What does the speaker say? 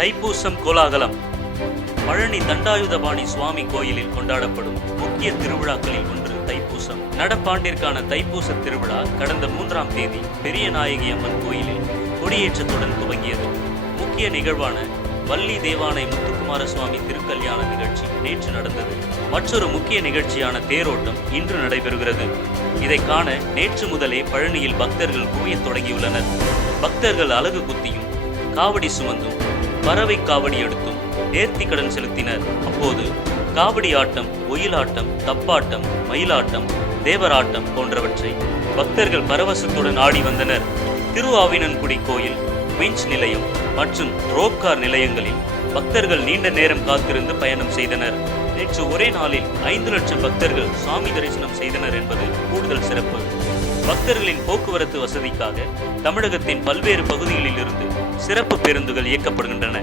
தைப்பூசம் கோலாகலம். பழனி தண்டாயுதபாணி சுவாமி கோயிலில் கொண்டாடப்படும் முக்கிய திருவிழாக்களில் ஒன்று தைப்பூசம். நடப்பாண்டிற்கான தைப்பூச திருவிழா கடந்த மூன்றாம் தேதி பெரிய நாயகி அம்மன் கோயிலில் கொடியேற்றத்துடன் துவங்கியது. முக்கிய நிகழ்வான வள்ளி தேவானை முத்துக்குமார சுவாமி திருக்கல்யாண நிகழ்ச்சி நேற்று நடந்தது. மற்றொரு முக்கிய நிகழ்ச்சியான தேரோட்டம் இன்று நடைபெறுகிறது. இதை காண நேற்று முதலே பழனியில் பக்தர்கள் குவிய தொடங்கியுள்ளனர். பக்தர்கள் அலகு குத்தியும் காவடி சுமந்தும் பறவை காவடி எடுத்தும் நேர்த்தி கடன் செலுத்தினர். அப்போது காவடி ஆட்டம் ஒயிலாட்டம் தப்பாட்டம் மயிலாட்டம் தேவராட்டம் போன்றவற்றை பக்தர்கள் பரவசத்துடன் ஆடி வந்தனர். திருஆவினன்குடி கோயில் விஞ்ச் நிலையம் மற்றும் ரோப்கார் நிலையங்களில் பக்தர்கள் நீண்ட நேரம் காத்திருந்து பயணம் செய்தனர். நேற்று ஒரே நாளில் ஐந்து லட்சம் பக்தர்கள் சாமி தரிசனம் செய்தனர் என்பது கூடுதல் சிறப்பு. பக்தர்களின் போக்குவரத்து வசதிக்காக தமிழகத்தின் பல்வேறு பகுதிகளில் இருந்து சிறப்பு பேருந்துகள் இயக்கப்படுகின்றன.